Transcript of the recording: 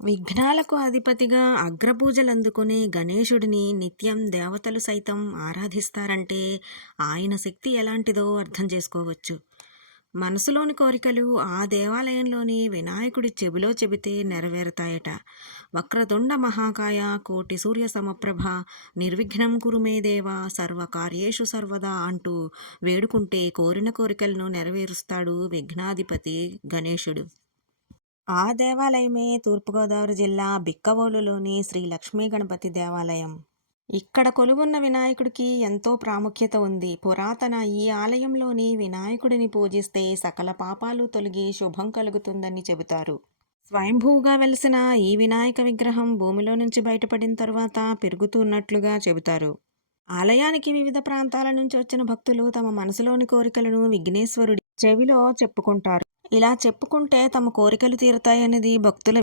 విఘ్నాలకు అధిపతిగా అగ్రపూజలందుకునే గణేశుడిని నిత్యం దేవతలు సైతం ఆరాధిస్తారంటే ఆయన శక్తి ఎలాంటిదో అర్థం చేసుకోవచ్చు. మనసులోని కోరికలు ఆ దేవాలయంలోని వినాయకుడి చెవిలో చెబితే నెరవేరుతాయట. వక్రతుండ మహాకాయ కోటి సూర్య సమప్రభ నిర్విఘ్నం కురుమే దేవ సర్వకార్యేషు సర్వదా అంటూ వేడుకుంటే కోరిన కోరికలను నెరవేరుస్తాడు విఘ్నాధిపతి గణేశుడు. ఆ దేవాలయమే తూర్పుగోదావరి జిల్లా బిక్కవోలులోని శ్రీ లక్ష్మీ గణపతి దేవాలయం. ఇక్కడ కొలువున్న వినాయకుడికి ఎంతో ప్రాముఖ్యత ఉంది. పురాతన ఈ ఆలయంలోని వినాయకుడిని పూజిస్తే సకల పాపాలు తొలగి శుభం కలుగుతుందని చెబుతారు. స్వయంభూగా వెలిసిన ఈ వినాయక విగ్రహం భూమిలో నుంచి బయటపడిన తర్వాత పెరుగుతున్నట్లుగా చెబుతారు. ఆలయానికి వివిధ ప్రాంతాల నుంచి వచ్చిన భక్తులు తమ మనసులోని కోరికలను విఘ్నేశ్వరుడి చెవిలో చెప్పుకుంటారు. ఇలా చెప్పుకుంటే తమ కోరికలు తీరుతాయన్నది భక్తుల